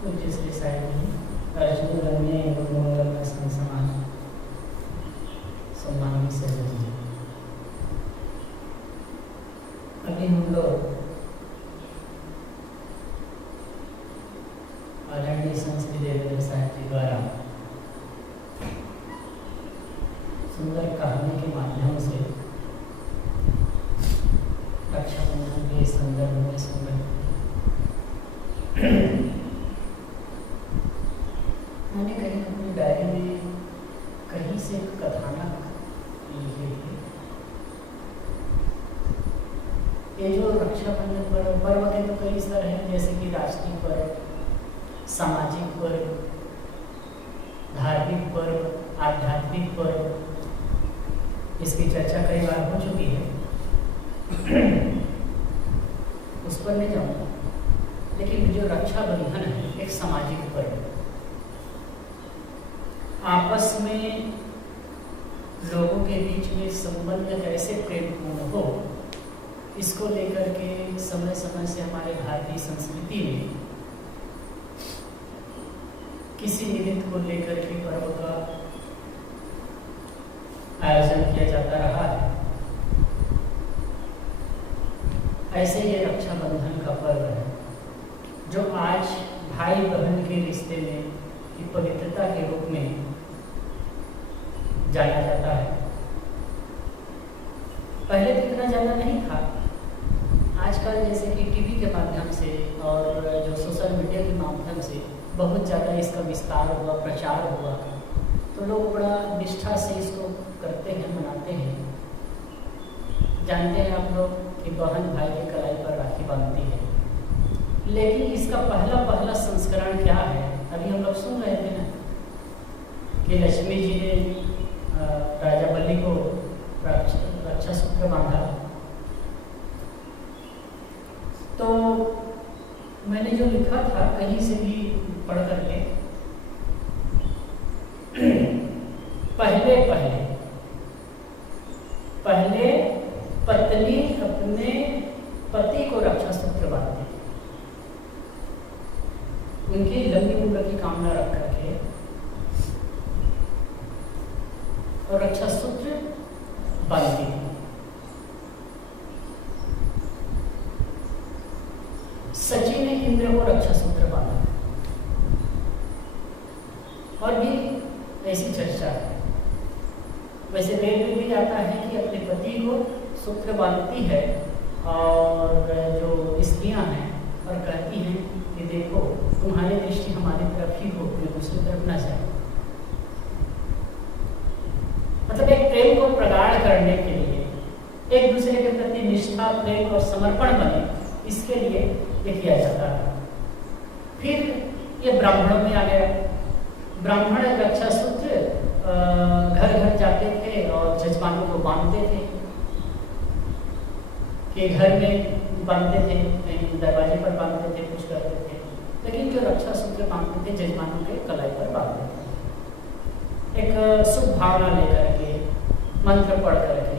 पूज्य श्री साईं जी अर्जुन रम्य एवं मंगल का संसमान सम्मानित सजन जी, अभी हम लोग आदरणीय संत देवेंद्र साहब जी द्वारा सुंदर कहानी के माध्यम से रक्षाबंधन के संदर्भ में सुंदर मैंने कहीं अपनी डायरी में कहीं से कथानक लिखे थे। ये जो रक्षाबंधन पर्व के तो कई स्तर हैं, जैसे कि राष्ट्रीय पर्व, सामाजिक पर्व, धार्मिक पर्व, आध्यात्मिक पर्व, इसकी चर्चा कई बार हो चुकी है, उस पर नहीं जाऊंगा। लेकिन जो रक्षाबंधन है एक सामाजिक पर्व, आपस में लोगों के बीच में संबंध कैसे प्रेमपूर्ण हो, इसको लेकर के समय समय से हमारे भारतीय संस्कृति में किसी निमित्त को लेकर के पर्व का आयोजन किया जाता रहा है। ऐसे ये रक्षाबंधन का पर्व है जो आज भाई बहन के रिश्ते में की पवित्रता के रूप में जाना जाता है। पहले तो इतना ज़्यादा नहीं था। आजकल जैसे कि टीवी के माध्यम से और जो सोशल मीडिया के माध्यम से बहुत ज़्यादा इसका विस्तार हुआ, प्रचार हुआ, तो लोग बड़ा निष्ठा से इसको करते हैं, मनाते हैं। जानते हैं आप लोग कि बहन भाई की कलाई पर राखी बांधती है, लेकिन इसका पहला संस्करण क्या है? अभी हम लोग सुन रहे थे ना कि लक्ष्मी जी ने राजा बलि को रक्षा सूत्र बांधा। तो मैंने जो लिखा था कहीं से भी पढ़ करके, पहले पत्नी अपने पति को रक्षा सूत्र बांधती, उनकी लंबी उम्र की कामना रख करके और रक्षा सूत्र बांधती है। सची ने इंद्र को रक्षा सूत्र बांधा, और भी ऐसी चर्चा है। वैसे वेद में भी आता है कि अपने पति को सूत्र बांधती है और जो स्त्रियां हैं और कहती हैं कि देखो तुम्हारी दृष्टि हमारी तरफ ही हो, दूसरी तरफ न जाए। मतलब एक प्रेम को प्रगाढ़ करने के लिए, एक दूसरे के प्रति निष्ठा, प्रेम और समर्पण बने, इसके लिए ये किया जाता है। फिर ये ब्राह्मणों में आ गया। ब्राह्मण रक्षा सूत्र घर घर जाते थे और जजमानों को बांधते थे, कि घर में बांधते थे, कहीं दरवाजे पर बांधते थे, कुछ करते थे। लेकिन जो रक्षा सूत्र बांधते थे जजमानों के कलाई पर बांधते थे, एक शुभ भावना लेकर के, मंत्र पढ़ करके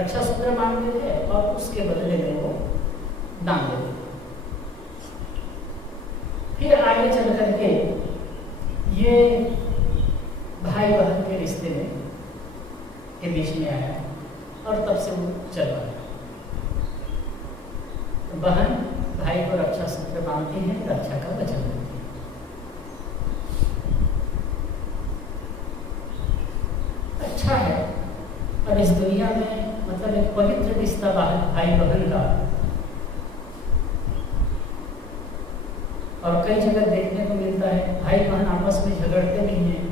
रक्षा सूत्र बांधते थे और उसके बदले में वो दान देते थे। फिर आगे चल करके ये भाई बहन के रिश्ते में के बीच में आया और तब से वो चल रहा है। तो बहन भाई को रक्षा सूत्र बांधती है, रक्षा का वचन देती है। अच्छा है। और इस दुनिया में मतलब एक पवित्र रिश्ता भाई बहन का, और कई जगह देखने को मिलता है भाई बहन आपस में झगड़ते भी हैं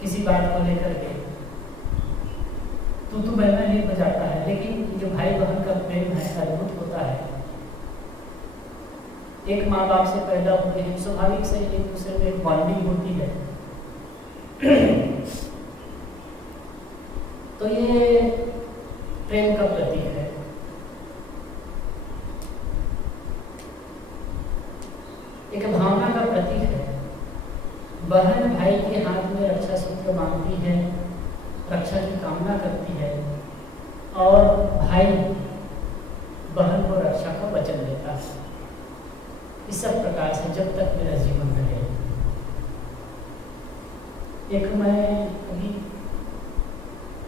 किसी बात को लेकर के, तू बहना नहीं हो जाता है। लेकिन जो भाई बहन का प्रेम है अद्भुत होता है। एक माँ बाप से पैदा होते हैं, स्वाभाविक से एक दूसरे में एक बॉन्डिंग होती है। तो ये प्रेम का प्रतीक है। एक भावना का प्रतीक है। बहन भाई के हाथ में रक्षा सूत्र बांधती है, रक्षा की कामना करती है, और भाई बहन को रक्षा का वचन देता है। इस सब प्रकार से जब तक मेरा जीवन रहे। एक मैं अभी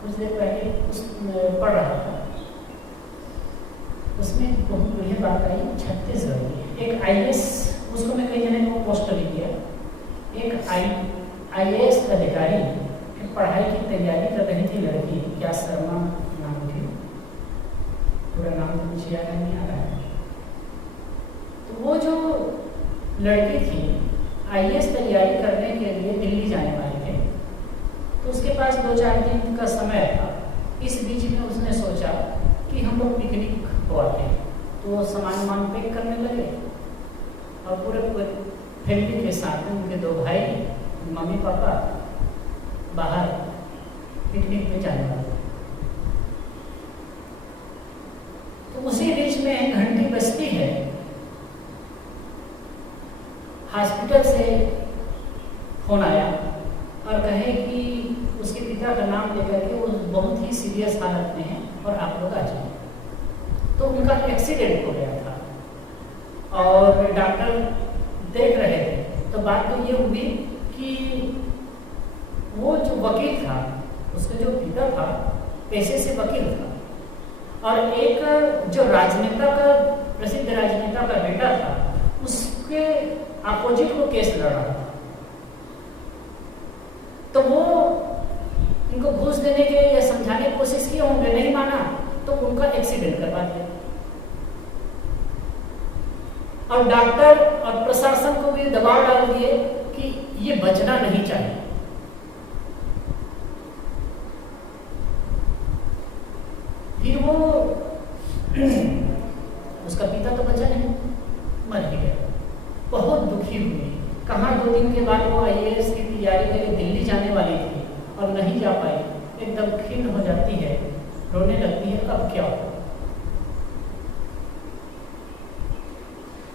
कुछ देर पहले पढ़ रहा था, उसमें बहुत बढ़िया बात आई। छत्तीसगढ़ में एक IAS, उसको मैं कई जने को पोस्ट भी किया, एक IAS अधिकारी पढ़ाई की तैयारी कर रही थी लड़की, क्या शर्मा नाम थी, पूरा नाम तो मुझे याद नहीं आ रहा है। तो वो जो लड़की थी IAS तैयारी करने के लिए दिल्ली जाने वाली थे, तो उसके पास 2-4 दिन का समय था। इस बीच में उसने सोचा कि हम लोग पिकनिक हो आते हैं, तो वो सामान पैक करने लगे और पूरे फैमिली के साथ में उनके 2 भाई, मम्मी पापा बाहर पिकनिक पे जाने वाले। तो उसी बीच में घंटी बजती है, हॉस्पिटल से फोन आया और कहे कि उसके पिता का नाम लेकर के वो बहुत ही सीरियस हालत में है और आप लोग आ जाए। तो उनका एक्सीडेंट हो गया था और डॉक्टर देख रहे थे। तो बात तो ये हुई कि वो जो वकील था, उसका जो पिता था पेशे से वकील था, और एक जो राजनेता का, प्रसिद्ध राजनेता का बेटा था, उसके अपोजिट वो केस लड़ रहा था। तो वो इनको घूस देने के या समझाने की कोशिश किए होंगे, नहीं माना, तो उनका एक्सीडेंट करवा दिया। और डॉक्टर और प्रशासन को भी दबाव डाल दिए कि ये बचना नहीं चाहिए। फिर वो उसका पिता तो बचा नहीं, मर ही गया। बहुत दुखी हुई। कहाँ 2 दिन के बाद वो IAS की तैयारी के लिए दिल्ली जाने वाली थी और नहीं जा पाई, एकदम खिन्न हो जाती है, रोने लगती है, अब क्या हो।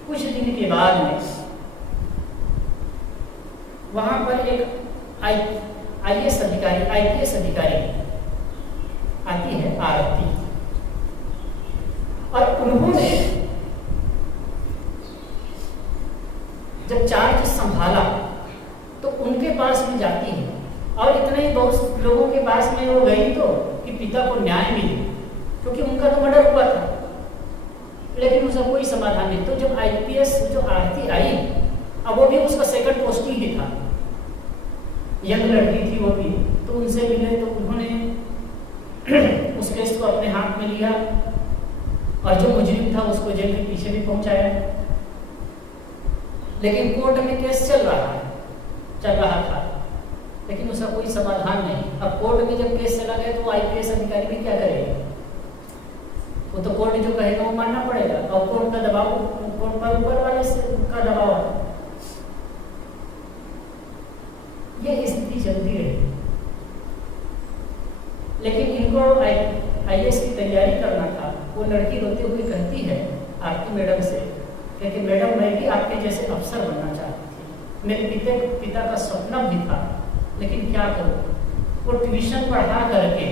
कुछ दिन के बाद में वहां पर एक IAS अधिकारी, IPS अधिकारी आती है, आरती, और उन्होंने जब चार्ज संभाला तो उनके पास में जाती है, और इतने ही बहुत लोगों के पास में वो गई तो कि पिता को न्याय मिले, क्योंकि उनका तो मर्डर हुआ था, लेकिन उसका कोई समाधान नहीं। तो जब IPS जो आरती आई, अब वो भी उसका सेकंड पोस्टिंग ही था, यंग लड़की थी वो भी, तो उनसे मिले तो उन्होंने उस केस को अपने हाथ में लिया और जो मुजरिम था उसको जेल के पीछे भी पहुंचाया। लेकिन कोर्ट में केस चल रहा था, लेकिन उसका कोई समाधान नहीं। अब कोर्ट में जब केस चला गया तो IPS अधिकारी भी क्या करेगा? वो तो कोर्ट जो कहेगा वो मानना पड़ेगा, और कोर्ट का दबाव, कोर्ट पर ऊपर वाले का दबाव है। ये स्थिति चलती रही, लेकिन इनको IAS की तैयारी करना था। वो लड़की रोते हुए कहती है आरती मैडम से कि मैडम, मैं भी आपके जैसे अफसर बनना चाहती थी, मेरे पिता का सपना भी था, लेकिन क्या करूं, वो ट्यूशन पढ़ा करके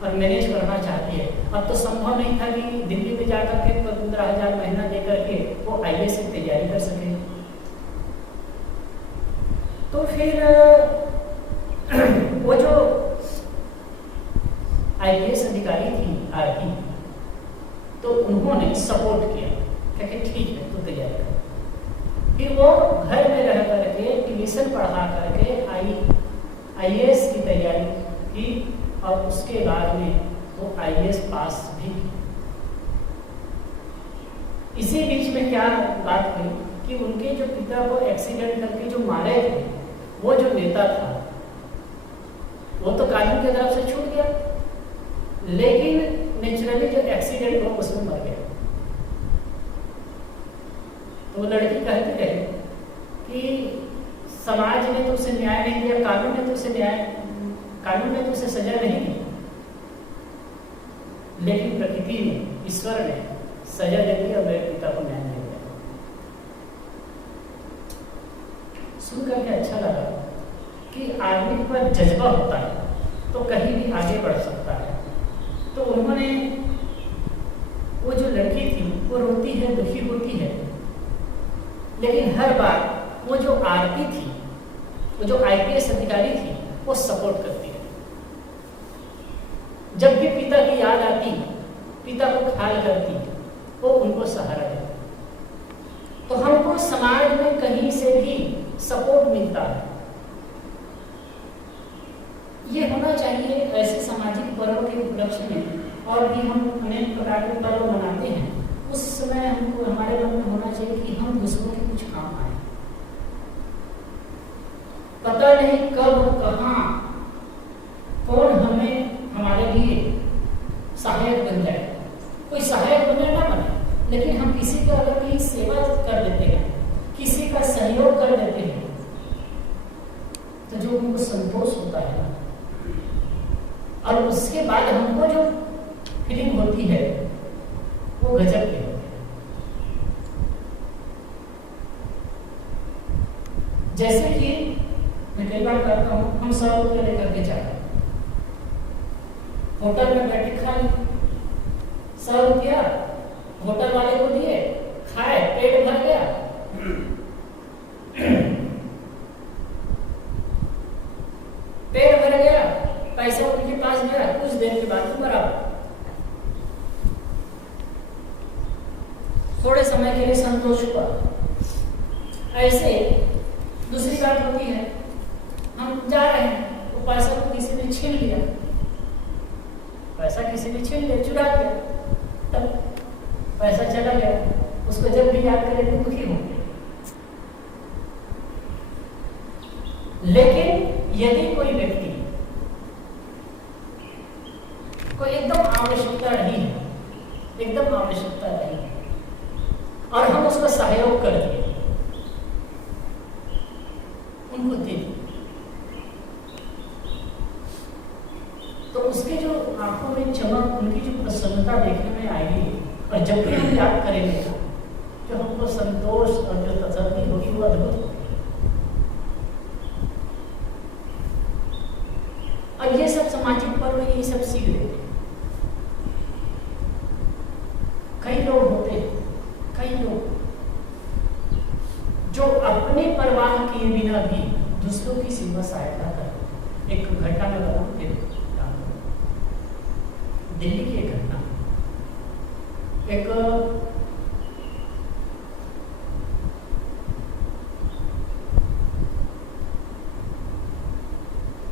और मैनेज करना चाहती है। अब तो संभव नहीं था कि दिल्ली में जाकर के 15,000 महीना दे करके वो IAS की तैयारी कर सके। तो फिर वो जो IPS अधिकारी थी आरती, तो उन्होंने सपोर्ट किया, कहते ठीक है तो तैयारी कर। फिर वो घर में रह करके ट्यूशन पढ़ा करके IAS की तैयारी की, और उसके बाद में वो IAS पास भी की। इसी बीच में क्या बात हुई कि उनके जो पिता को एक्सीडेंट करके जो मारे थे, वो जो नेता था वो तो कानून की तरफ से छूट गया, लेकिन नेचुरली जो एक्सीडेंट हुआ उसमें मर गया। तो वो लड़की कहती रहे कि समाज ने तो उसे न्याय नहीं दिया, कानून ने तो उसे सजा नहीं दी, लेकिन प्रकृति ने, ईश्वर ने सजा दे दी और मेरे पिता को न्याय नहीं दिया। सुन करके अच्छा लगा कि आदमी पर जज्बा होता है तो कहीं भी आगे बढ़ सकता है। तो उन्होंने, वो जो लड़की थी वो रोती है, दुखी होती है, लेकिन हर बार वो जो आरती थी, वो जो आईपीएस अधिकारी थी, वो सपोर्ट करती है। जब भी पिता की याद आती, पिता को ख्याल करती, वो उनको सहारा देती। तो हमको समाज में कहीं से भी सपोर्ट मिलता है। ये होना चाहिए। ऐसे सामाजिक पर्व के उपलक्ष्य में और भी हम अनेक प्रकार के पर्व मनाते हैं, उस समय हमको हमारे मन में होना चाहिए कि हम दूसरों के कुछ काम आए। पता नहीं कब कहाँ कौन हमें हमारे लिए सहायक बन जाए। कोई सहायक बने ना बने, लेकिन हम किसी का अगर कहीं सेवा कर देते हैं, किसी का सहयोग कर देते हैं, तो जो उनको संतोष होता है और उसके बाद हमको जो फीलिंग होती है वो गजब की होती है। जैसे कि मैं कई बार करता हूँ, हम 100 रुपये लेकर के जाए, होटल में बैठे खाए, 100 रुपया होटल वाले को दिए, खाए, पेट भर गया। पेट भर गया, पैसा उनके पास गया, कुछ देर के बाद बराबर थोड़े समय के लिए संतोष हुआ। ऐसे दूसरी बात होती है, हम जा रहे हैं, वो पैसा को किसी ने छीन लिया, पैसा किसी ने छीन लिया, चुरा लिया, तब पैसा चला गया। उसको जब भी याद करें तो दुखी होंगे। लेकिन यदि कोई व्यक्ति को एकदम आवश्यकता नहीं है, एकदम आवश्यकता नहीं है, और हम उसका सहयोग कर दिए, उनको दे दिए, तो उसके जो आंखों में चमक, उनकी जो प्रसन्नता देखने में आएगी, और जब भी हम याद करेंगे जो हमको संतोष और जो तसल्ली होगी वो अद्भुत होगी। और ये सब सामाजिक पर्व ये सब सीख देते हैं। कई लोग होते हैं, कई लोग जो अपने परवाह किए बिना भी दूसरों की सेवा सहायता करते। एक घटना में बताऊं, दिल्ली की एक घटना, एक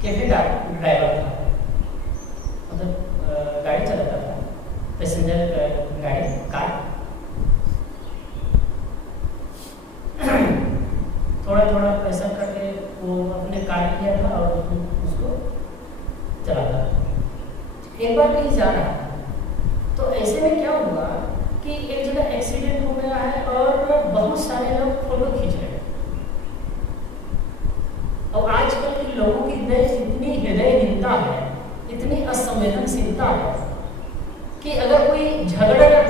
कैफे ड्राइवर था, मतलब गाड़ी चलाता था, पैसेंजर गाड़ी, कार। थोड़ा थोड़ा पैसा करके वो अपने कार लिया था और उसको चलाता था। एक बार कहीं जा रहा था, तो ऐसे में क्या हुआ कि एक जगह एक्सीडेंट हो गया है और बहुत सारे लोग फोटो खींच रहे हैं। और आजकल के लोगों की इतनी हृदयहीनता है, इतनी असंवेदनशीलता है कि अगर कोई झगड़ा लड़ाई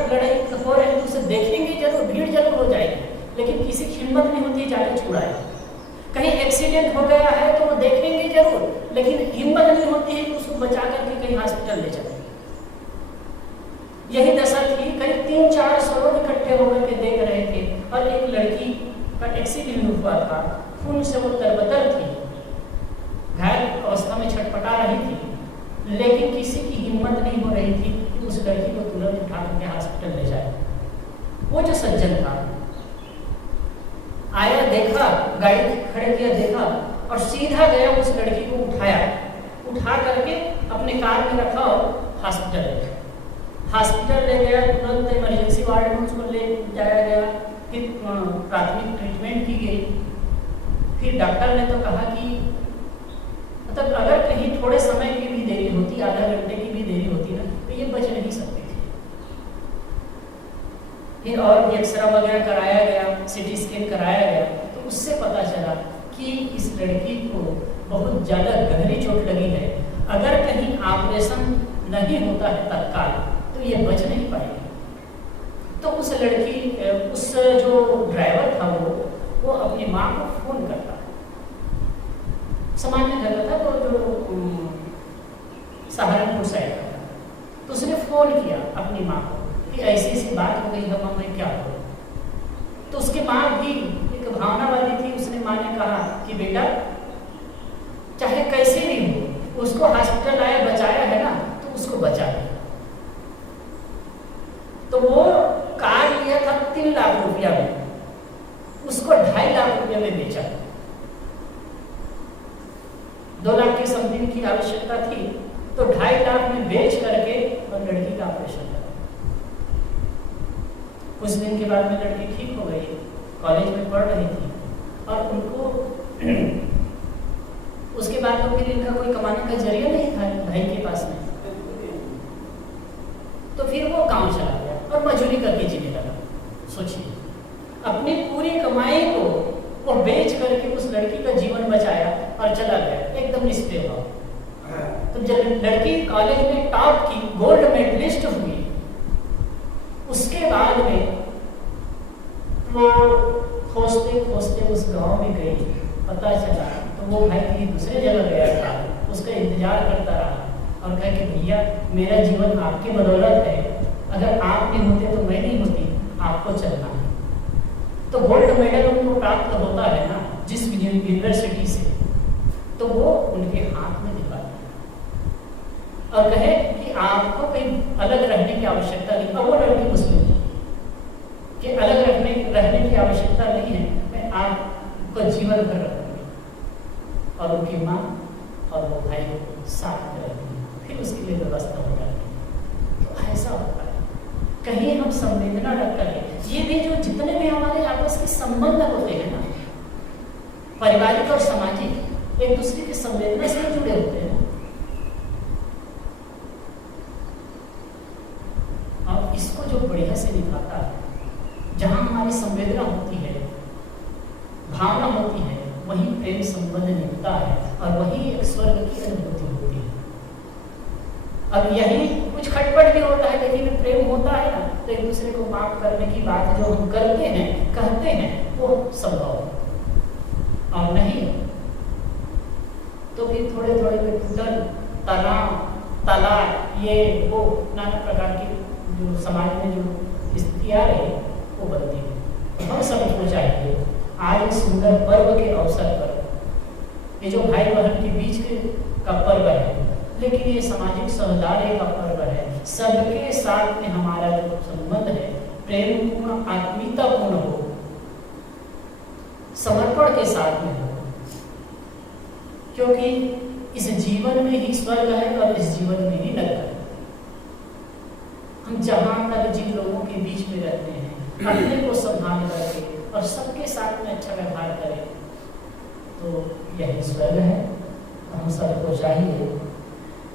हो रहे हैं तो उसे देखेंगे जरूर, भीड़ जरूर हो जाएगी, लेकिन किसी की हिम्मत नहीं होती जाके छुड़ाए। कहीं एक्सीडेंट हो गया है तो वो देखेंगे जरूर, लेकिन हिम्मत नहीं होती है कि उसको बचा करके कहीं हॉस्पिटल ले जाए। यही दशा थी, करीब 300-400 लोग इकट्ठे होकर के देख रहे थे, और एक लड़की का एक्सीडेंट हुआ था, खून से वो तरबतर थी, घायल अवस्था में छटपटा रही थी, लेकिन किसी की हिम्मत नहीं हो रही थी कि उस लड़की को तुरंत उठा करके हॉस्पिटल ले जाए। वो जो सज्जन था आया, देखा, गाड़ी खड़े किया, देखा और सीधा गया, उस लड़की को उठाया, उठा करके अपने कार में रखा और हॉस्पिटल ले गया। हॉस्पिटल ले गया, तुरंत इमरजेंसी वार्ड में उसको ले जाया गया, फिर प्राथमिक ट्रीटमेंट की गई। फिर डॉक्टर ने तो कहा कि मतलब अगर कहीं थोड़े समय की भी देरी होती, आधा घंटे की भी देरी होती ना, तो ये बच नहीं सकती थी। फिर और एक्सरा वगैरह कराया गया, सीटी स्कैन कराया गया, तो उससे पता चला कि इस लड़की को बहुत ज़्यादा गहरी चोट लगी है। अगर कहीं ऑपरेशन नहीं होता है तत्काल तो ये बच नहीं पाएगी। तो उस लड़की, उस जो ड्राइवर था वो अपनी माँ को फोन करता है, सामान्य घर था, तो जो सहारनपुर साइड का था, तो उसने फोन किया अपनी माँ को कि ऐसी ऐसी बात हो गई है, मैं क्या करूँ। तो उसकी माँ भी बेटा चाहे कैसे भी हो, उसको हॉस्पिटल आया बचाया है ना, तो उसको बचा ले। तो वो कार लिया था 3 लाख रुपया में, उसको 2.5 लाख रुपया में बेचा। 2 लाख की समथिंग की आवश्यकता थी, तो 2.5 लाख में बेच करके और लड़की का ऑपरेशन करा। कुछ दिन के बाद में लड़की ठीक हो गई, कॉलेज में पढ़ रही थी, और उनको उसके बाद तो फिर इनका कोई कमाने का जरिया नहीं था भाई के पास में, तो फिर वो गांव चला गया और मजदूरी करके जीने लगा। सोचिए, अपनी पूरी कमाई को वो बेच करके उस लड़की का जीवन बचाया और चला गया एकदम निष्प्रिय भाव। तो जब लड़की कॉलेज में टॉप की, गोल्ड मेडलिस्ट हुई, उसके बाद में वो खोजते खोजते उस गांव में गई, पता चला तो वो भाई कहीं दूसरे जगह गया था, उसका इंतजार करता रहा और कहा कि भैया मेरा जीवन आपकी बदौलत है, अगर आप नहीं होते तो मैं नहीं होती, आपको चलना है। तो गोल्ड मेडल उनको प्राप्त होता है ना जिस यूनिवर्सिटी से, तो वो उनके हाथ में दिखा दिया और कहे कि आपको कहीं अलग रहने की आवश्यकता नहीं। अब वो लड़की मुस्लिम है कि अलग रहने की आवश्यकता नहीं है, मैं आपको जीवन भर रखूंगी। और उनकी माँ और वो भाई साथ में रहती है, फिर उसके लिए व्यवस्था हो जाती है। तो ऐसा होता है, कहीं हम संवेदना रख करें। ये भी जो जितने भी हमारे आपस के संबंध होते हैं ना, पारिवारिक और सामाजिक, एक दूसरे की संवेदना से जुड़े होते हैं। और इसको जो बढ़िया से निभाता है, जहां हमारी संवेदना होती है, भावना होती है, वही प्रेम संबंध निभता है और वही एक स्वर्ग की अनुभूति होती है। अब यही कुछ खटपट भी होता है, लेकिन प्रेम होता है ना, तो एक दूसरे को माफ करने की बात जो हम करते हैं, कहते हैं, वो संभव है। और नहीं तो फिर थोड़े थोड़े में टूटल, तनाव, तलाक, ये वो नाना प्रकार की जो समाज में जो स्थितियां रही वो बनती है। तो हम सबको चाहिए आज इस सुंदर पर्व के अवसर पर, ये जो भाई बहन के बीच का पर्व है, लेकिन ये सामाजिक सौहार्द का पर्व है। सबके साथ में हमारा जो संबंध है प्रेम पूर्ण, आत्मीयता पूर्ण हो, समर्पण के साथ में हो, क्योंकि इस जीवन में ही स्वर्ग है और इस जीवन में ही नरक है। हम जहां तक जिन लोगों के बीच में रहते हैं, अपने को संभाल करके और सबके साथ में अच्छा व्यवहार करें, तो यही स्वर्ग है। हम सबको चाहिए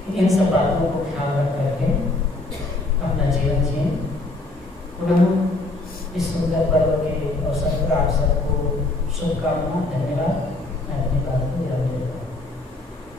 कि इन सब बातों को ख्याल रख करके अपना जीवन जिए। पुनः इस सुंदर पर्व के अवसर पर आप सबको शुभकामना, धन्यवाद। मैं अपनी बात को